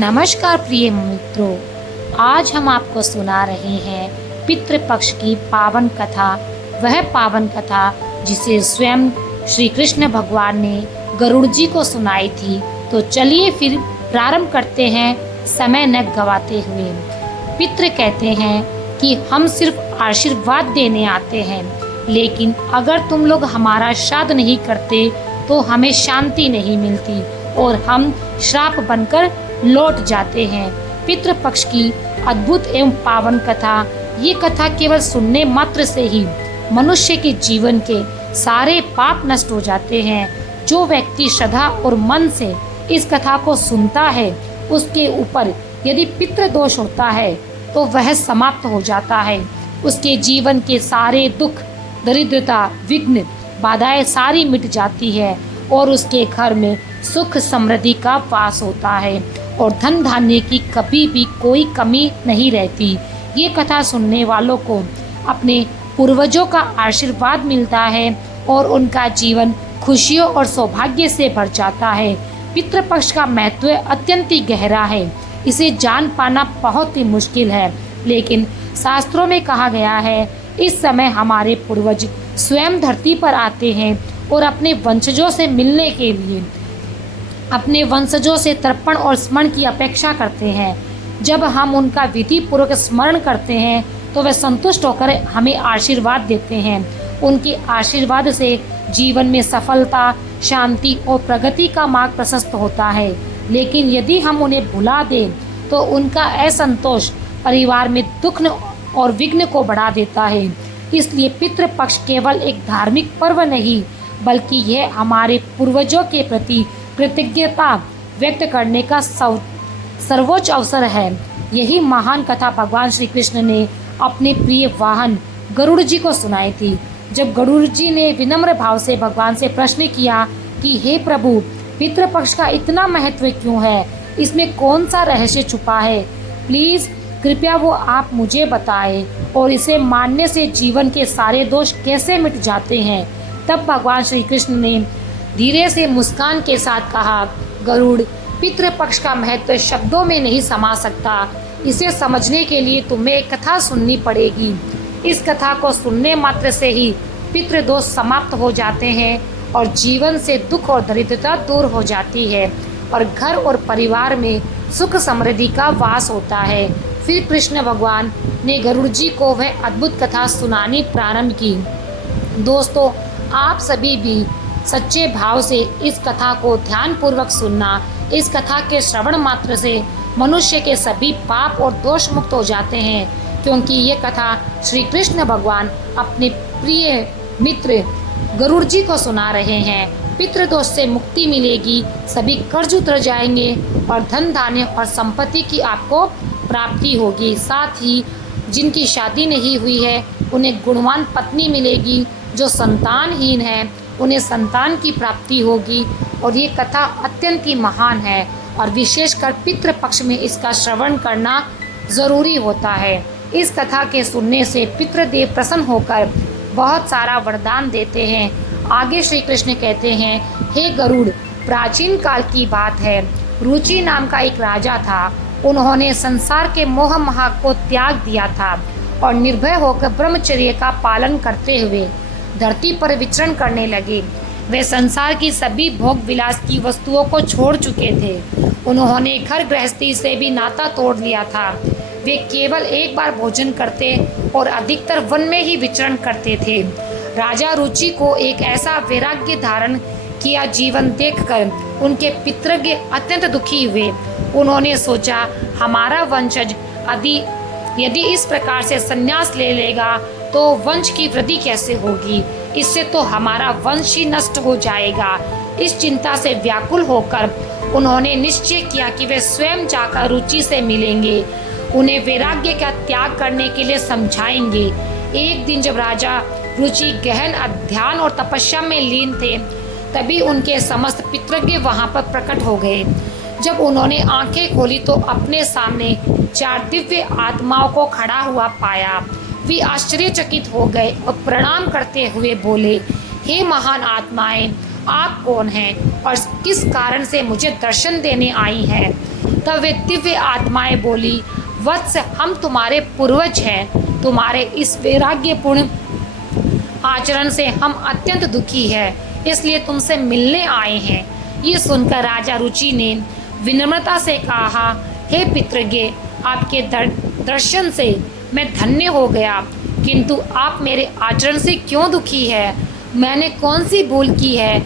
नमस्कार प्रिय मित्रों, आज हम आपको सुना रहे हैं पितृपक्ष की पावन कथा। वह पावन कथा जिसे स्वयं श्री कृष्ण भगवान ने गरुड़ जी को सुनाई थी। तो चलिए फिर प्रारंभ करते हैं समय न गवाते हुए। पितृ कहते हैं कि हम सिर्फ आशीर्वाद देने आते हैं, लेकिन अगर तुम लोग हमारा श्राद्ध नहीं करते तो हमें शांति नहीं मिलती और हम श्राप बनकर लौट जाते हैं। पितृपक्ष की अद्भुत एवं पावन कथा। ये कथा केवल सुनने मात्र से ही मनुष्य के जीवन के सारे पाप नष्ट हो जाते हैं। जो व्यक्ति श्रद्धा और मन से इस कथा को सुनता है, उसके ऊपर यदि पितृ दोष होता है तो वह समाप्त हो जाता है। उसके जीवन के सारे दुख, दरिद्रता, विघ्न, बाधाएं सारी मिट जाती है और उसके घर में सुख समृद्धि का वास होता है और धन धान्य की कभी भी कोई कमी नहीं रहती। ये कथा सुनने वालों को अपने पूर्वजों का आशीर्वाद मिलता है और उनका जीवन खुशियों और सौभाग्य से भर जाता है। पितृपक्ष का महत्व अत्यंत ही गहरा है। इसे जान पाना बहुत ही मुश्किल है, लेकिन शास्त्रों में कहा गया है इस समय हमारे पूर्वज स्वयं धरती पर आते हैं और अपने वंशजों से मिलने के लिए अपने वंशजों से तर्पण और स्मरण की अपेक्षा करते हैं। जब हम उनका विधि पूर्वक स्मरण करते हैं तो वे संतुष्ट होकर हमें आशीर्वाद देते हैं। उनके आशीर्वाद से जीवन में सफलता, शांति और प्रगति का मार्ग प्रशस्त होता है। लेकिन यदि हम उन्हें भुला दें तो उनका असंतोष परिवार में दुख और विघ्न को बढ़ा देता है। इसलिए पितृपक्ष केवल एक धार्मिक पर्व नहीं, बल्कि यह हमारे पूर्वजों के प्रति कृतज्ञता व्यक्त करने का सर्वोच्च अवसर है। यही महान कथा भगवान श्री कृष्ण ने अपने प्रिय वाहन गरुड़ जी को सुनाई थी। जब गरुड़ जी ने विनम्र भाव से भगवान से प्रश्न किया कि हे प्रभु, पितृपक्ष का इतना महत्व क्यों है, इसमें कौन सा रहस्य छुपा है, प्लीज कृपया वो आप मुझे बताएं और इसे मानने से जीवन के सारे दोष कैसे मिट जाते हैं। तब भगवान श्री कृष्ण ने धीरे से मुस्कान के साथ कहा, गरुड़, पितृपक्ष का महत्व शब्दों में नहीं समा सकता। इसे समझने के लिए तुम्हें एक कथा सुननी पड़ेगी। इस कथा को सुनने मात्र से ही पितृदोष समाप्त हो जाते हैं और जीवन से दुख और दरिद्रता दूर हो जाती है और घर और परिवार में सुख समृद्धि का वास होता है। फिर कृष्ण भगवान ने गरुड़ जी को वह अद्भुत कथा सुनानी प्रारंभ की। दोस्तों, आप सभी भी सच्चे भाव से इस कथा को ध्यान पूर्वक सुनना। इस कथा के श्रवण मात्र से मनुष्य के सभी पाप और दोष मुक्त हो जाते हैं, क्योंकि ये कथा श्री कृष्ण भगवान अपने प्रिय मित्र गरुड़ जी को सुना रहे हैं। पितृदोष से मुक्ति मिलेगी, सभी कर्ज उतर जाएंगे और धन धान्य और संपत्ति की आपको प्राप्ति होगी। साथ ही जिनकी शादी नहीं हुई है उन्हें गुणवान पत्नी मिलेगी, जो संतानहीन है उन्हें संतान की प्राप्ति होगी। और ये कथा अत्यंत ही महान है और विशेषकर पितृपक्ष में इसका श्रवण करना ज़रूरी होता है। इस कथा के सुनने से पितृदेव प्रसन्न होकर बहुत सारा वरदान देते हैं। आगे श्री कृष्ण कहते हैं, हे गरुड़, प्राचीन काल की बात है, रुचि नाम का एक राजा था। उन्होंने संसार के मोह माया को त्याग दिया था और निर्भय होकर ब्रह्मचर्य का पालन करते हुए धरती पर विचरण करने लगे। वे संसार की सभी भोग विलास की वस्तुओं को छोड़ चुके थे। उन्होंने घर गृहस्थी से भी नाता तोड़ लिया था। वे केवल एक बार भोजन करते और अधिकतर वन में ही विचरण करते थे। राजा रुचि को एक ऐसा वैराग्य धारण किया जीवन देखकर उनके पितृज्ञ अत्यंत दुखी हुए। उन्होंने सोचा, हमारा वंशज यदि इस प्रकार से संन्यास ले लेगा तो वंश की वृद्धि कैसे होगी, इससे तो हमारा वंश ही नष्ट हो जाएगा। इस चिंता से व्याकुल होकर उन्होंने निश्चय किया कि वे स्वयं जाकर रुचि से मिलेंगे, उन्हें वैराग्य का त्याग करने के लिए समझाएंगे। एक दिन जब राजा रुचि गहन अध्ययन और तपस्या में लीन थे, तभी उनके समस्त पितृज्ञ वहां पर प्रकट हो गए। जब उन्होंने आंखें खोली तो अपने सामने 4 दिव्य आत्माओं को खड़ा हुआ पाया। वे आश्चर्यचकित हो गए और प्रणाम करते हुए बोले, हे महान आत्माएं, आप कौन हैं और किस कारण से मुझे दर्शन देने आई हैं? तब वे दिव्य आत्माएं बोली, वत्स, हम तुम्हारे पूर्वज हैं। तुम्हारे इस वैराग्यपूर्ण आचरण से हम अत्यंत दुखी हैं, इसलिए तुमसे मिलने आए हैं। ये सुनकर राजा रुचि ने विनम्रता से कहा, हे पितृज्ञ, आपके दर्शन से मैं धन्य हो गया, किंतु आप मेरे आचरण से क्यों दुखी है? मैंने कौन सी भूल की है,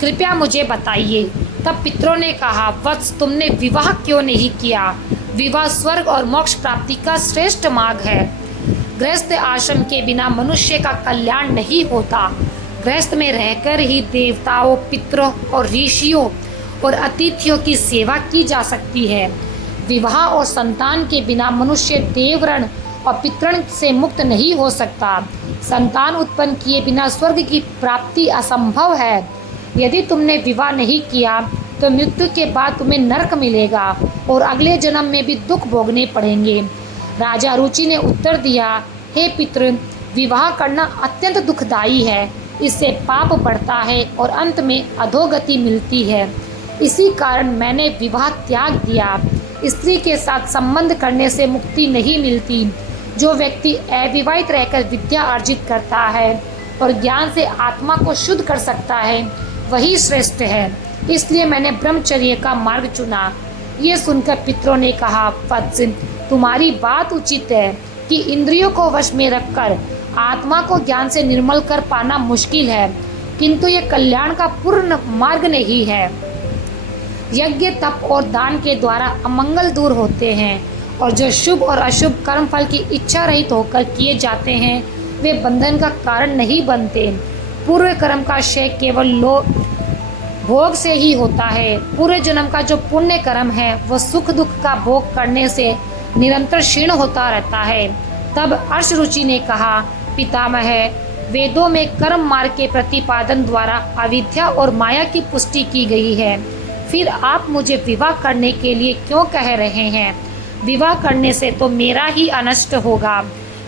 कृपया मुझे बताइए। तब पितरों ने कहा, वत्स, तुमने विवाह क्यों नहीं किया? विवाह स्वर्ग और मोक्ष प्राप्ति का श्रेष्ठ मार्ग है। गृहस्थ आश्रम के बिना मनुष्य का कल्याण नहीं होता। गृहस्थ में रहकर ही देवताओं, पितरों और ऋषियों और अतिथियों की सेवा की जा सकती है। विवाह और संतान के बिना मनुष्य देवऋण और पितृण से मुक्त नहीं हो सकता। संतान उत्पन्न किए बिना स्वर्ग की प्राप्ति असंभव है। यदि तुमने विवाह नहीं किया तो मृत्यु के बाद तुम्हें नरक मिलेगा और अगले जन्म में भी दुख भोगने पड़ेंगे। राजा रुचि ने उत्तर दिया, हे पितृ, विवाह करना अत्यंत दुखदायी है। इससे पाप बढ़ता है और अंत में अधोगति मिलती है। इसी कारण मैंने विवाह त्याग दिया। स्त्री के साथ संबंध करने से मुक्ति नहीं मिलती। जो व्यक्ति अविवाहित रहकर विद्या अर्जित करता है और ज्ञान से आत्मा को शुद्ध कर सकता है, वही श्रेष्ठ है। इसलिए मैंने ब्रह्मचर्य का मार्ग चुना। ये सुनकर पितरों ने कहा, वत्स, तुम्हारी बात उचित है कि इंद्रियों को वश में रखकर आत्मा को ज्ञान से निर्मल कर पाना मुश्किल है, किंतु ये कल्याण का पूर्ण मार्ग नहीं है। यज्ञ, तप और दान के द्वारा अमंगल दूर होते हैं और जो शुभ और अशुभ कर्म फल की इच्छा रहित होकर किए जाते हैं, वे बंधन का कारण नहीं बनते। पूर्व कर्म का क्षय केवल भोग से ही होता है। पूरे जन्म का जो पुण्य कर्म है वह सुख दुख का भोग करने से निरंतर क्षीण होता रहता है। तब अर्ष रुचि ने कहा, पितामह, वेदों में कर्म मार्ग के प्रतिपादन द्वारा अविद्या और माया की पुष्टि की गई है। फिर आप मुझे विवाह करने के लिए क्यों कह रहे हैं? विवाह करने से तो मेरा ही अनष्ट होगा।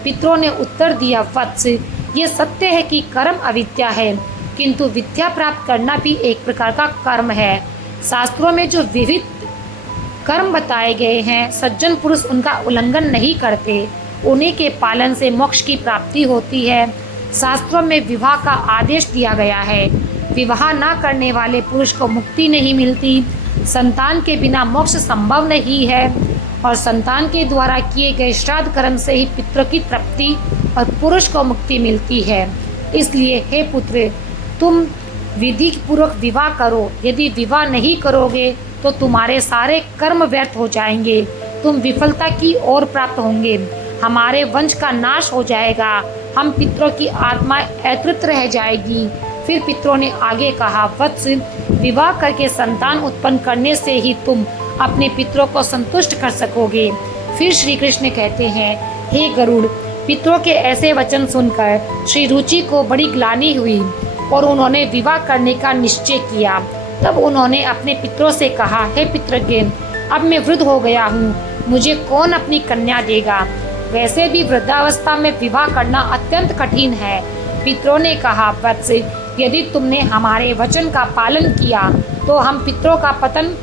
पितरों ने उत्तर दिया, वत्स, ये सत्य है कि कर्म अविद्या है, किंतु विद्या प्राप्त करना भी एक प्रकार का कर्म है। शास्त्रों में जो विविध कर्म बताए गए हैं, सज्जन पुरुष उनका उल्लंघन नहीं करते। उन्हीं के पालन से मोक्ष की प्राप्ति होती है। शास्त्रों में विवाह का आदेश दिया गया है। विवाह न करने वाले पुरुष को मुक्ति नहीं मिलती। संतान के बिना मोक्ष संभव नहीं है और संतान के द्वारा किए गए श्राद्ध कर्म से ही पितरों की तृप्ति और पुरुष को मुक्ति मिलती है। इसलिए हे पुत्र, तुम विधि पूर्वक विवाह करो। यदि विवाह नहीं करोगे तो तुम्हारे सारे कर्म व्यर्थ हो जाएंगे। तुम विफलता की ओर प्राप्त होंगे। हमारे वंश का नाश हो जाएगा। हम पितरों की आत्मा अतृप्त रह जाएगी। फिर पितरों ने आगे कहा, वत्स, विवाह करके संतान उत्पन्न करने से ही तुम अपने पितरों को संतुष्ट कर सकोगे। फिर श्री कृष्ण कहते हैं, हे गरुड़, पितरों के ऐसे वचन सुनकर श्री रुचि को बड़ी ग्लानि हुई और उन्होंने विवाह करने का निश्चय किया। तब उन्होंने अपने पितरों से कहा, हे पितृज्ञ, अब मैं वृद्ध हो गया हूँ, मुझे कौन अपनी कन्या देगा? वैसे भी वृद्धावस्था में विवाह करना अत्यंत कठिन है। पितरों ने कहा, वत्स, यदि तुमने हमारे वचन का पालन किया तो हम पितरों का पतन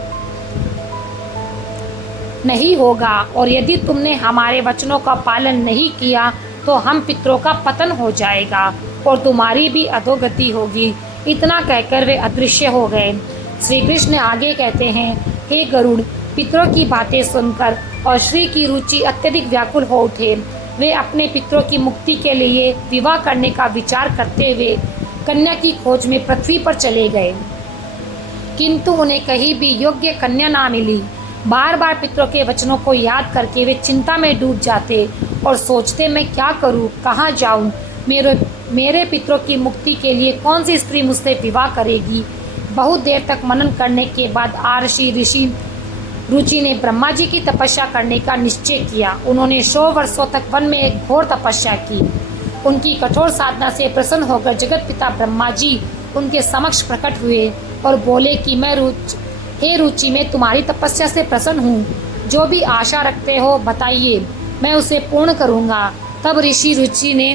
नहीं होगा, और यदि तुमने हमारे वचनों का पालन नहीं किया तो हम पितरों का पतन हो जाएगा और तुम्हारी भी अधोगति होगी। इतना कहकर वे अदृश्य हो गए। श्री कृष्ण आगे कहते हैं, हे गरुड़, पितरों की बातें सुनकर और श्री की रुचि अत्यधिक व्याकुल हो उठे। वे अपने पितरों की मुक्ति के लिए विवाह करने का विचार करते हुए कन्या की खोज में पृथ्वी पर चले गए, किंतु उन्हें कहीं भी योग्य कन्या ना मिली। बार बार पितरों के वचनों को याद करके वे चिंता में डूब जाते और सोचते, मैं क्या करूं, कहाँ जाऊं? मेरे पितरों की मुक्ति के लिए कौन सी स्त्री मुझसे विवाह करेगी? बहुत देर तक मनन करने के बाद आर्षि ऋषि रुचि ने ब्रह्मा जी की तपस्या करने का निश्चय किया। उन्होंने 100 वर्षों तक वन में एक घोर तपस्या की। उनकी कठोर साधना से प्रसन्न होकर जगत पिता ब्रह्मा जी उनके समक्ष प्रकट हुए और बोले कि हे रुचि, मैं तुम्हारी तपस्या से प्रसन्न हूँ। जो भी आशा रखते हो बताइए, मैं उसे पूर्ण करूँगा। तब ऋषि रुचि ने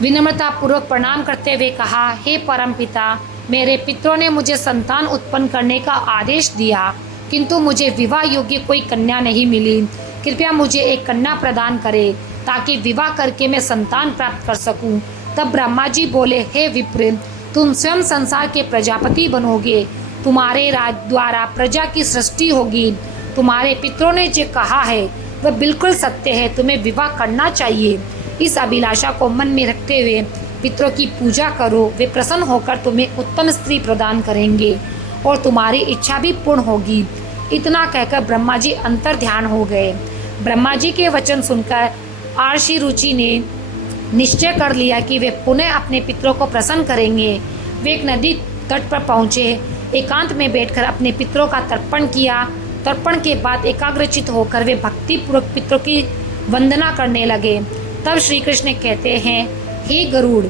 विनम्रता पूर्वक प्रणाम करते हुए कहा, हे परम पिता, मेरे पितरों ने मुझे संतान उत्पन्न करने का आदेश दिया। किंतु मुझे विवाह योग्य कोई कन्या नहीं मिली। कृपया मुझे एक कन्या प्रदान करें ताकि विवाह करके मैं संतान प्राप्त कर सकूं। तब ब्रह्मा जी बोले, हे विप्र, तुम स्वयं संसार के प्रजापति बनोगे। तुम्हारे राज द्वारा प्रजा की सृष्टि होगी। तुम्हारे पितरों ने जो कहा है वह बिल्कुल सत्य है। तुम्हें विवाह करना चाहिए। इस अभिलाषा को मन में रखते हुए पितरों की पूजा करो। वे प्रसन्न होकर तुम्हें उत्तम स्त्री प्रदान करेंगे और तुम्हारी इच्छा भी पूर्ण होगी। इतना कहकर ब्रह्मा जी अंतर ध्यान हो गए। ब्रह्मा जी के वचन सुनकर आर्षि रुचि ने निश्चय कर लिया कि वे पुनः अपने पितरों को प्रसन्न करेंगे। वे एक नदी तट पर पहुँचे। एकांत में बैठकर अपने पितरों का तर्पण किया। तर्पण के बाद एकाग्रचित होकर वे भक्तिपूर्वक पितरों की वंदना करने लगे। तब श्री कृष्ण कहते हैं, हे गरुड़,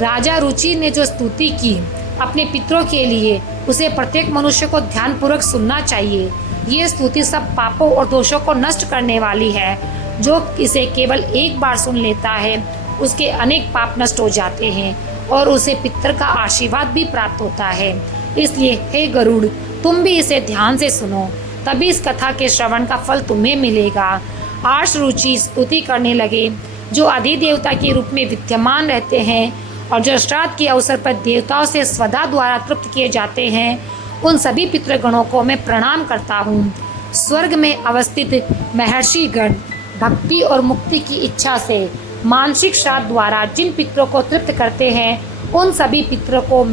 राजा रुचि ने जो स्तुति की अपने पितरों के लिए, उसे प्रत्येक मनुष्य को ध्यानपूर्वक सुनना चाहिए। ये स्तुति सब पापों और दोषों को नष्ट करने वाली है। जो इसे केवल एक बार सुन लेता है उसके अनेक पाप नष्ट हो जाते हैं और उसे पितर का आशीर्वाद भी प्राप्त होता है। इसलिए हे गरुड़, तुम भी इसे ध्यान से सुनो, तभी इस कथा के श्रवण का फल तुम्हें मिलेगा। आर्ष रुचि स्तुति करने लगे। जो अधिदेवता के रूप में विद्यमान रहते हैं और जो श्राद्ध के अवसर पर देवताओं से स्वधा द्वारा तृप्त किए जाते हैं, उन सभी पितृगणों को मैं प्रणाम करता हूँ। स्वर्ग में अवस्थित महर्षि गण भक्ति और मुक्ति की इच्छा से मानसिक श्राद्ध द्वारा जिन पितरों को तृप्त करते हैं, उन सभी पितरों को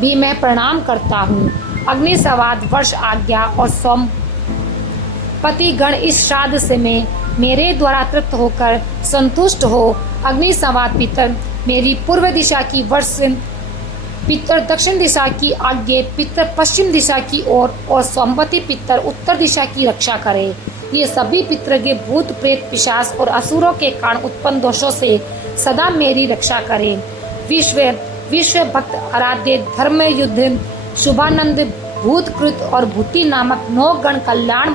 भी मैं प्रणाम करता हूँ। अग्निसंवाद, वर्ष आज्ञा और सोमपति गण इस श्राद्ध से में मेरे द्वारा तृप्त होकर संतुष्ट हो। अग्निसंवाद पितर मेरी पूर्व दिशा की, वर्ष पितर दक्षिण दिशा की आज्ञा, पितर पश्चिम दिशा की ओर और सोमपति पितर उत्तर दिशा की रक्षा करे। ये सभी पितर के भूत प्रेत पिशाच और असुरों के कारण उत्पन्न दोषों से सदा मेरी रक्षा करें। विश्व भक्त आराध्य, धर्म युद्ध, शुभानंद, भूतकृत और भूति नामक 9 गण, कल्याण,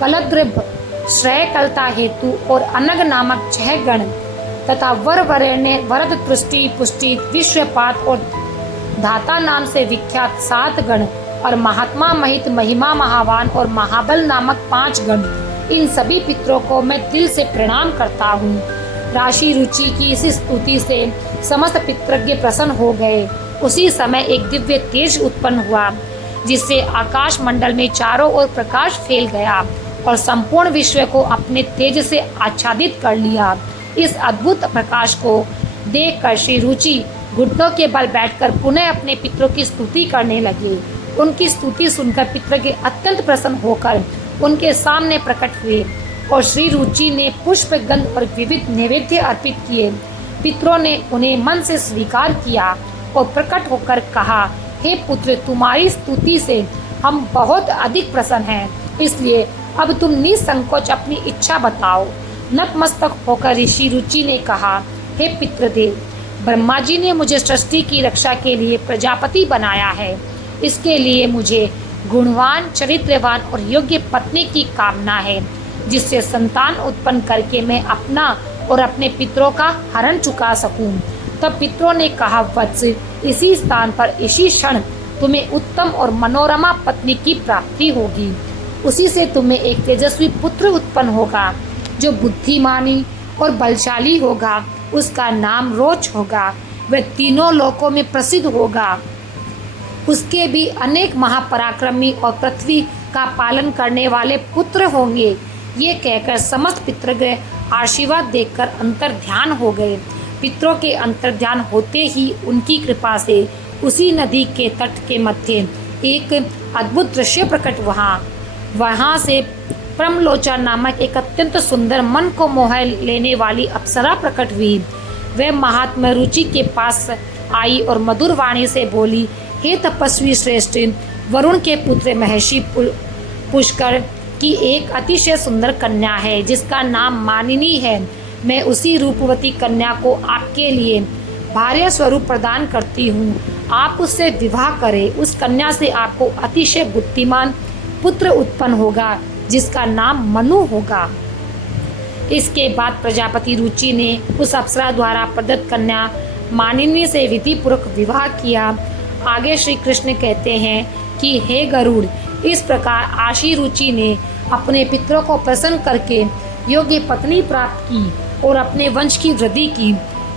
कलद्र, श्रेय कलता हेतु और अनग नामक 6 गण तथा वरवरेण्य, वरद, तुष्टि, पुष्टि, विश्वपात और धाता नाम से विख्यात 7 गण और महात्मा, महित, महिमा, महावान और महाबल नामक 5 गण, इन सभी पितरों को मैं दिल से प्रणाम करता हूँ। राशि रुचि की इस स्तुति से समस्त पितृज्ञ प्रसन्न हो गए। उसी समय एक दिव्य तेज उत्पन्न हुआ, जिससे आकाश मंडल में चारों ओर प्रकाश फैल गया और संपूर्ण विश्व को अपने तेज से आच्छादित कर लिया। इस अद्भुत प्रकाश को देखकर श्री रुचि घुटनों के बल बैठकर पुनः अपने पितरों की स्तुति करने लगे। उनकी स्तुति सुनकर पितृज्ञ अत्यंत प्रसन्न होकर उनके सामने प्रकट हुए और श्री रुचि ने पुष्प, गंध और विविध नैवेद्य अर्पित किए। पितरों ने उन्हें मन से स्वीकार किया और प्रकट होकर कहा, हे पुत्र, तुम्हारी स्तुति से हम बहुत अधिक प्रसन्न हैं। इसलिए अब तुम निसंकोच अपनी इच्छा बताओ। नतमस्तक होकर ऋषि रुचि ने कहा, हे पितृदेव, ब्रह्मा जी ने मुझे सृष्टि की रक्षा के लिए प्रजापति बनाया है। इसके लिए मुझे गुणवान, चरित्रवान और योग्य पत्नी की कामना है, जिससे संतान उत्पन्न करके मैं अपना और अपने पितरों का हरण चुका सकूं। तब पितरों ने कहा, वत्स, इसी स्थान पर इसी क्षण तुम्हें उत्तम और मनोरमा पत्नी की प्राप्ति होगी। उसी से तुम्हें एक तेजस्वी पुत्र उत्पन्न होगा, जो बुद्धिमानी और बलशाली होगा। उसका नाम रोच होगा। वह तीनों लोकों में प्रसिद्ध होगा। उसके भी अनेक महापराक्रमी और पृथ्वी का पालन करने वाले पुत्र होंगे। ये कहकर समस्त पितृगण आशीर्वाद देकर अंतर ध्यान हो गए। पितरों के अंतर ध्यान होते ही उनकी कृपा से उसी नदी के तट के मध्य एक अद्भुत दृश्य प्रकट वहाँ से प्रमलोचा नामक एक अत्यंत सुंदर, मन को मोह लेने वाली अप्सरा प्रकट हुई। वह महात्मा रुचि के पास आई और मधुर वाणी से बोली, हे तपस्वी श्रेष्ठ, वरुण के पुत्र महर्षि पुष्कर की एक अतिशय सुंदर कन्या है, जिसका नाम मानिनी है। मैं उसी रूपवती कन्या को आपके लिए भार्या स्वरूप प्रदान करती हूँ। आप उससे विवाह करें। उस कन्या से आपको अतिशय बुद्धिमान पुत्र उत्पन्न होगा, जिसका नाम मनु होगा। इसके बाद प्रजापति रुचि ने उस अप्सरा द्वारा प्रदत्त कन्या मानिनी से विधि पूर्वक विवाह किया। आगे श्री कृष्ण कहते हैं कि हे गरुड़, इस प्रकार आशीरुचि ने अपने पितरों को प्रसन्न करके योग्य पत्नी प्राप्त की और अपने वंश की वृद्धि की।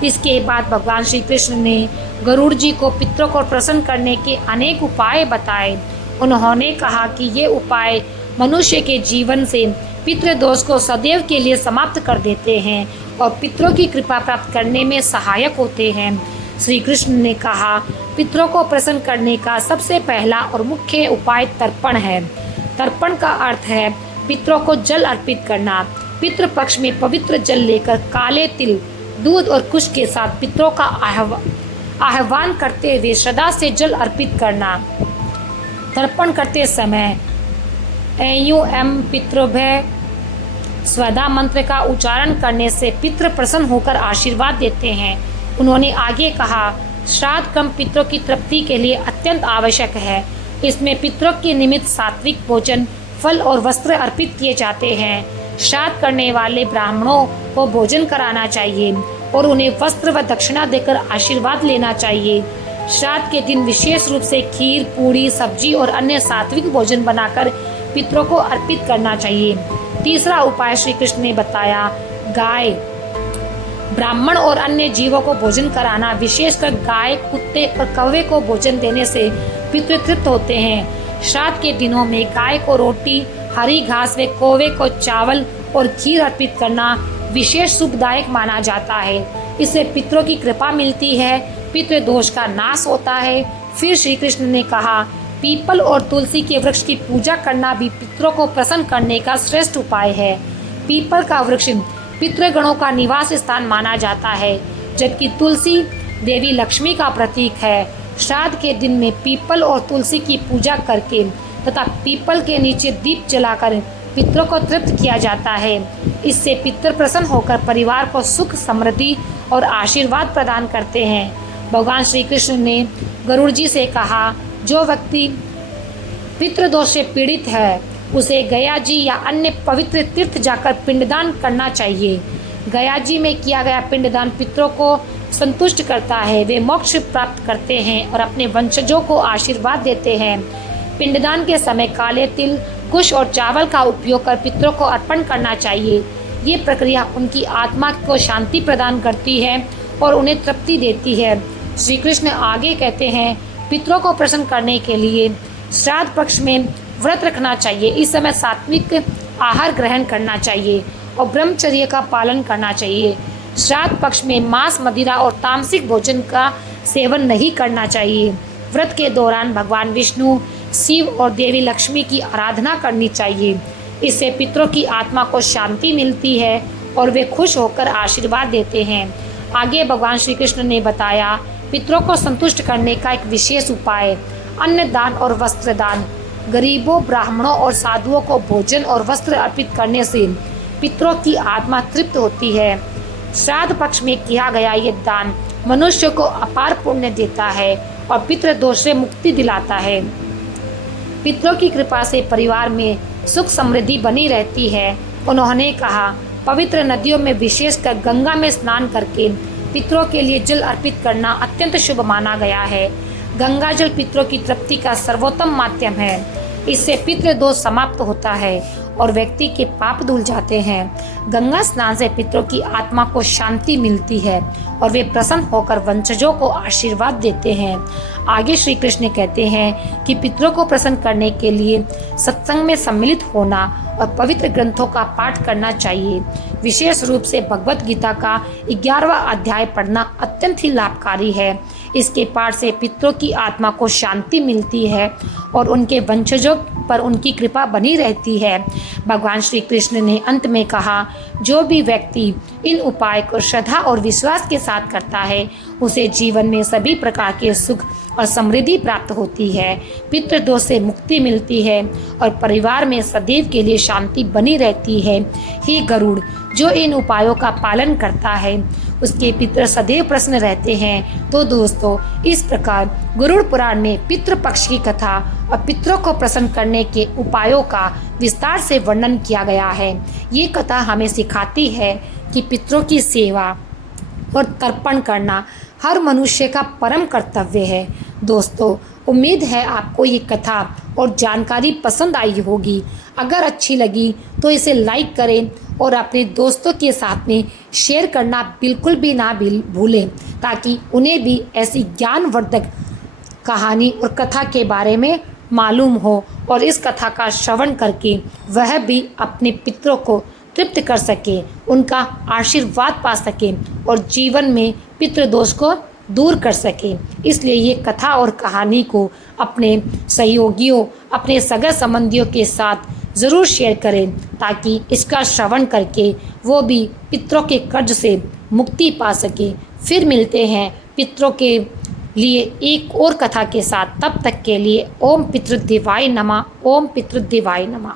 इसके बाद भगवान श्री कृष्ण ने गरुड़ जी को पितरों को प्रसन्न करने के अनेक उपाय बताए। उन्होंने कहा कि ये उपाय मनुष्य के जीवन से पितृदोष को सदैव के लिए समाप्त कर देते हैं और पितरों की कृपा प्राप्त करने में सहायक होते हैं। श्री कृष्ण ने कहा, पितरों को प्रसन्न करने का सबसे पहला और मुख्य उपाय तर्पण है। तर्पण का अर्थ है पितरों को जल अर्पित करना। पितृ पक्ष में पवित्र जल लेकर काले तिल, दूध और कुश के साथ पितरों का आह्वान करते हुए श्रद्धा से जल अर्पित करना। तर्पण करते समय एयुएम पितृभ्य स्वधा मंत्र का उच्चारण करने से पितृ प्रसन्न होकर आशीर्वाद देते हैं। उन्होंने आगे कहा, श्राद्ध कर्म पितरों की तृप्ति के लिए अत्यंत आवश्यक है। इसमें पितरों के निमित्त सात्विक भोजन, फल और वस्त्र अर्पित किए जाते हैं। श्राद्ध करने वाले ब्राह्मणों को भोजन कराना चाहिए और उन्हें वस्त्र व दक्षिणा देकर आशीर्वाद लेना चाहिए। श्राद्ध के दिन विशेष रूप से खीर, पूड़ी, सब्जी और अन्य सात्विक भोजन बनाकर पितरों को अर्पित करना चाहिए। तीसरा उपाय श्री कृष्ण ने बताया, गाय, ब्राह्मण और अन्य जीवों को भोजन कराना। विशेषकर गाय, कुत्ते और कौवे को भोजन देने से पितृ तृप्त होते हैं। श्राद्ध के दिनों में गाय को रोटी, हरी घास व कौवे को चावल और खीर अर्पित करना विशेष शुभदायक माना जाता है। इससे पितरों की कृपा मिलती है, पितृ दोष का नाश होता है। फिर श्री कृष्ण ने कहा, पीपल और तुलसी के वृक्ष की पूजा करना भी पितरों को प्रसन्न करने का श्रेष्ठ उपाय है। पीपल का वृक्ष पितृगणों का निवास स्थान माना जाता है, जबकि तुलसी देवी लक्ष्मी का प्रतीक है। श्राद्ध के दिन में पीपल और तुलसी की पूजा करके तथा पीपल के नीचे दीप जलाकर पितरों को तृप्त किया जाता है। इससे पितर प्रसन्न होकर परिवार को सुख, समृद्धि और आशीर्वाद प्रदान करते हैं। भगवान श्री कृष्ण ने गरुड़ जी से कहा, जो व्यक्ति पितृदोष से पीड़ित है उसे गया जी या अन्य पवित्र तीर्थ जाकर पिंडदान करना चाहिए। गया जी में किया गया पिंडदान पितरों को संतुष्ट करता है। वे मोक्ष प्राप्त करते हैं और अपने वंशजों को आशीर्वाद देते हैं। पिंडदान के समय काले तिल, कुश और चावल का उपयोग कर पितरों को अर्पण करना चाहिए। ये प्रक्रिया उनकी आत्मा को शांति प्रदान करती है और उन्हें तृप्ति देती है। श्री कृष्ण आगे कहते हैं, पितरों को प्रसन्न करने के लिए श्राद्ध पक्ष में व्रत रखना चाहिए। इस समय सात्विक आहार ग्रहण करना चाहिए और ब्रह्मचर्य का पालन करना चाहिए। श्राद्ध पक्ष में मांस, मदिरा और तामसिक भोजन का सेवन नहीं करना चाहिए। व्रत के दौरान भगवान विष्णु, शिव और देवी लक्ष्मी की आराधना करनी चाहिए। इससे पितरों की आत्मा को शांति मिलती है और वे खुश होकर आशीर्वाद देते हैं। आगे भगवान श्री कृष्ण ने बताया, पितरों को संतुष्ट करने का एक विशेष उपाय अन्न दान और वस्त्र दान। गरीबों, ब्राह्मणों और साधुओं को भोजन और वस्त्र अर्पित करने से पितरों की आत्मा तृप्त होती है। श्राद्ध पक्ष में किया गया ये दान मनुष्य को अपार पुण्य देता है और पितृ दोष से मुक्ति दिलाता है। पितरों की कृपा से परिवार में सुख समृद्धि बनी रहती है। उन्होंने कहा, पवित्र नदियों में विशेषकर गंगा में स्नान करके पितरों के लिए जल अर्पित करना अत्यंत शुभ माना गया है। गंगा जल पितरों की तृप्ति का सर्वोत्तम माध्यम है। इससे पितृ दोष समाप्त होता है और व्यक्ति के पाप धुल जाते हैं। गंगा स्नान से पितरों की आत्मा को शांति मिलती है और वे प्रसन्न होकर वंशजों को आशीर्वाद देते हैं। आगे श्री कृष्ण कहते हैं कि पितरों को प्रसन्न करने के लिए सत्संग में सम्मिलित होना और पवित्र ग्रंथों का पाठ करना चाहिए। विशेष रूप से भगवत गीता का 11वां अध्याय पढ़ना अत्यंत ही लाभकारी है। इसके पाठ से पितरों की आत्मा को शांति मिलती है और उनके वंशजों पर उनकी कृपा बनी रहती है। भगवान श्री कृष्ण ने अंत में कहा, जो भी व्यक्ति इन उपाय को श्रद्धा और विश्वास के साथ करता है उसे जीवन में सभी प्रकार के सुख और समृद्धि प्राप्त होती है, पितृदोष से मुक्ति मिलती है और परिवार में सदैव के लिए शांति बनी रहती है। हे गरुड़, जो इन उपायों का पालन करता है उसके पितर सदैव प्रसन्न रहते हैं। तो दोस्तों, इस प्रकार गरुड़ पुराण में पितृ पक्ष की कथा और पितरों को प्रसन्न करने के उपायों का विस्तार से वर्णन किया गया है। ये कथा हमें सिखाती है कि पितरों की सेवा और तर्पण करना हर मनुष्य का परम कर्तव्य है। दोस्तों, उम्मीद है आपको ये कथा और जानकारी पसंद आई होगी। अगर अच्छी लगी तो इसे लाइक करें और अपने दोस्तों के साथ में शेयर करना बिल्कुल भी ना भूलें, ताकि उन्हें भी ऐसी ज्ञानवर्धक कहानी और कथा के बारे में मालूम हो और इस कथा का श्रवण करके वह भी अपने पितरों को तृप्त कर सके, उनका आशीर्वाद पा सके और जीवन में पितृदोष को दूर कर सके। इसलिए ये कथा और कहानी को अपने सहयोगियों, अपने सगे संबंधियों के साथ ज़रूर शेयर करें, ताकि इसका श्रवण करके वो भी पितरों के कर्ज से मुक्ति पा सके। फिर मिलते हैं पितरों के लिए एक और कथा के साथ। तब तक के लिए ओम पितृदेवाय नमः। ओम पितृदेवाय नमः।